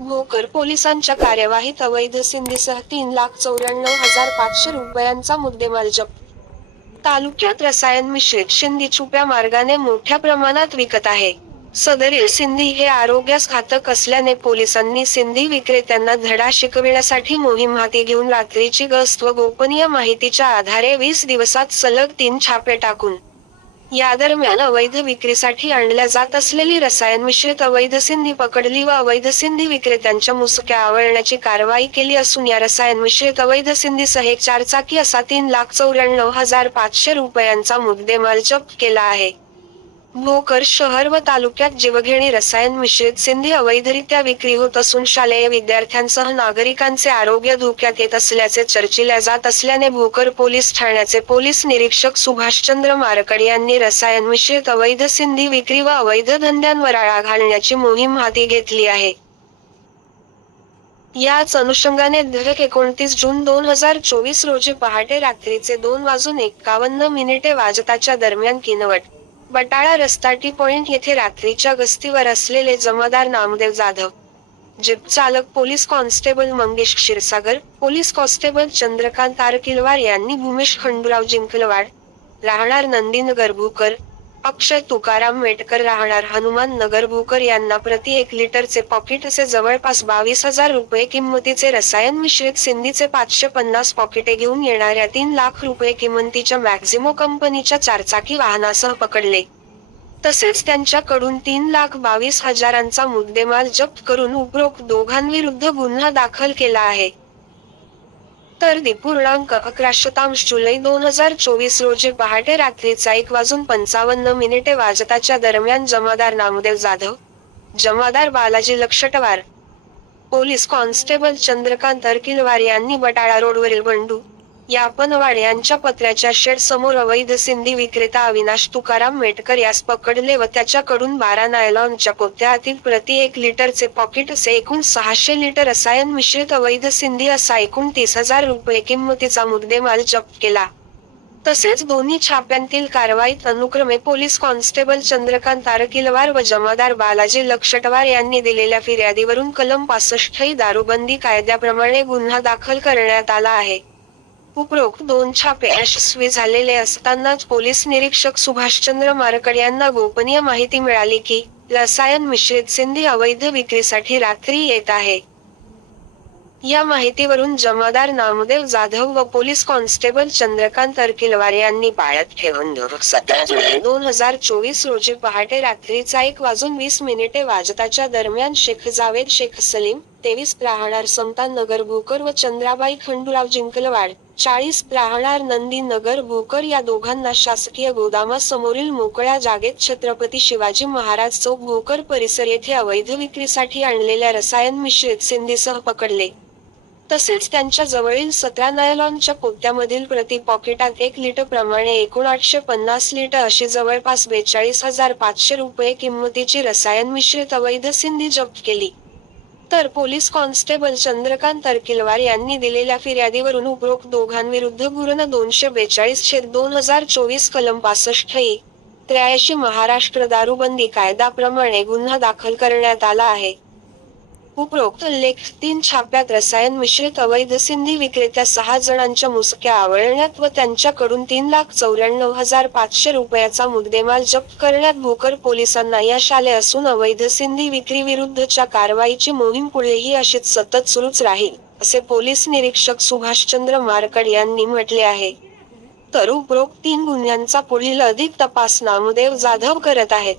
भोकर पोलिसांच्या कार्यवाहीत अवैध सिंधीसह 3,94,500 रुपयांचा मुद्देमाल जप्त. तालुक्यात रसायन मिश्रित सिंधी छुप्या मार्गाने मोठ्या प्रमाणात विकत आहे. सदरील सिंधी हे आरोग्यास घातक असल्याने पोलिसांनी सिंधी विक्रेत्यांना धडा शिकविण्यासाठी मोहीम हाती घेऊन रात्रीची गस्त व गोपनीय माहितीच्या आधारे 20 दिवसात सलग 3 छापे टाकून या दरम्यान अवैध विक्रीसाठी आणल्या जात असलेली रसायन मिश्रित अवैध सिंधी पकडली व अवैध सिंधी विक्रेत्यांच्या मुसक्या आवळण्याची कारवाई केली असून या रसायन मिश्रित अवैध सिंधीसह एक चारचाकी असा 3,94,500 रुपयांचा मुद्देमाल जप्त केला आहे. भोकर शहर व तालुक्यात जीवघेणी रसायन मिश्रित सिंधी अवैधरित्या विक्री होत असून शालेय विद्यार्थ्यांसह नागरिकांचे आरोग्य धोक्यात येत असल्याचे चर्चिल्या जात असल्याने भोकर पोलीस ठाण्याचे पोलीस निरीक्षक सुभाषचंद्र मारकड यांनी रसायन मिश्रित अवैध सिंधी विक्री व अवैध धंद्यांवर आळा घालण्याची मोहीम हाती घेतली आहे. याच अनुषंगाने दिनांक 29 जून 2024 रोजी पहाटे रात्रीचे 2:51 वाजताच्या दरम्यान किनवट बटाळा रस्ता टी पॉइंट येथे रात्रीच्या गस्तीवर असलेले जमादार नामदेव जाधव, जीप चालक police constable Mangesh Kshirsagar, police constable Chandrakant Arkilwar यांनी भूमेश खंडूराव जिंकलवाड, राहणार नंदीनगर भोकर, अक्षय तुकाराम मेटकर राहणार हनुमान नगर भोकर यांना प्रति 1 लिटरचे पॉकेट असे जवळपास 22,000 रुपये किंमतीचे रसायन मिश्रित सिंधीचे 550 पॉकेटे घेऊन येणाऱ्या 3 लाख रुपये किंमतीच्या मॅक्झिमो कंपनीच्या चारचाकी वाहनासह पकडले. तसेच त्यांच्याकडून 3,22,000चा मुद्देमाल जप्त करून उपरोक्त दोघांविरुद्ध गुन्हा दाखल केला आहे. तर दिनांक 11 जुलै 2024 रोजी पहाटे रात्रीचा 1:55 वाजताच्या दरम्यान जमादार नामदेव जाधव, जमादार बालाजी लक्षटवार, पोलीस कॉन्स्टेबल चंद्रकांत अरकिलवार यांनी बटाळा रोडवरील बंडू यापनवाड यांच्या पत्र्याच्या शेड समोर अवैध सिंधी विक्रेता अविनाश तुकाराम मेटकर यास पकडले व त्याच्याकडून 12 नायलॉनच्या पोत्यातील प्रति 1 लिटरचे पॉकेट असे एकूण 600 लिटर रसायन मिश्रित अवैध सिंधी असा एकूण 30,000 रुपये किंमतीचा मुद्देमाल जप्त केला. तसेच दोन्ही छाप्यांतील कारवाईत अनुक्रमे पोलीस कॉन्स्टेबल चंद्रकांत आरकिलवार व जमादार बालाजी लक्षटवार यांनी दिलेल्या फिर्यादीवरून कलम 65 दारूबंदी कायद्याप्रमाणे गुन्हा दाखल करण्यात आला आहे. उपरोक्त 2 छापे यशस्वी झालेले असतानाच पोलीस निरीक्षक सुभाषचंद्र मारकड यांना गोपनीय माहिती मिळाली की रसायन मिश्रित सिंधी अवैध विक्रीसाठी रात्री येत आहे. या माहितीवरून जमादार नामदेव जाधव व पोलीस कॉन्स्टेबल चंद्रकांत अरकिलवार यांनी पाळत ठेवून 17 जुलै 2024 रोजी पहाटे रात्रीचा 1:20 वाजताच्या दरम्यान शेख जावेद शेख सलीम, 23 राहणार समता नगर भोकर व चंद्राबाई खंडूराव जिंकलवाड, 40 राहणार नंदी नगर भोकर या दोघांना शासकीय गोदामासमोरील मोकळ्या जागेत छत्रपती शिवाजी महाराज चौक भोकर परिसर येथे अवैध विक्रीसाठी आणलेल्या रसायन मिश्रित सिंधीसह पकडले. तसेच त्यांच्या जवळील 17 नायलॉनच्या पोत्यामधील प्रति पॉकेटात 1 लिटर प्रमाणे एकूण 850 लिटर अशी जवळपास 42,500 रुपये किंमतीची रसायन मिश्रित अवैध सिंधी जप्त केली. तर पोलीस कॉन्स्टेबल चंद्रकांत अरकिलवार यांनी दिलेल्या फिर्यादीवरून उपरोक्त दोघांविरुद्ध गुन्हा 242/2024 कलम 65(83) महाराष्ट्र दारूबंदी कायद्याप्रमाणे गुन्हा दाखल करण्यात आला आहे. उपरोक्त उल्लेख 3 छाप्यात रसायन मिश्रित अवैध सिंधी विक्रेत्या 6 जणांच्या मुसक्या आवळण्यात व त्यांच्याकडून 3,94,500 रुपयाचा मुद्देमाल जप्त करण्यात भोकर पोलिसांना यश आले असून अवैध सिंधी विक्री विरुद्धच्या कारवाईची मोहीम पुढेही अशीच सतत सुरूच राहील, असे पोलीस निरीक्षक सुभाषचंद्र मारकड यांनी म्हटले आहे. तर उपरोक्त 3 गुन्ह्यांचा पुढील अधिक तपास नामदेव जाधव करत आहेत.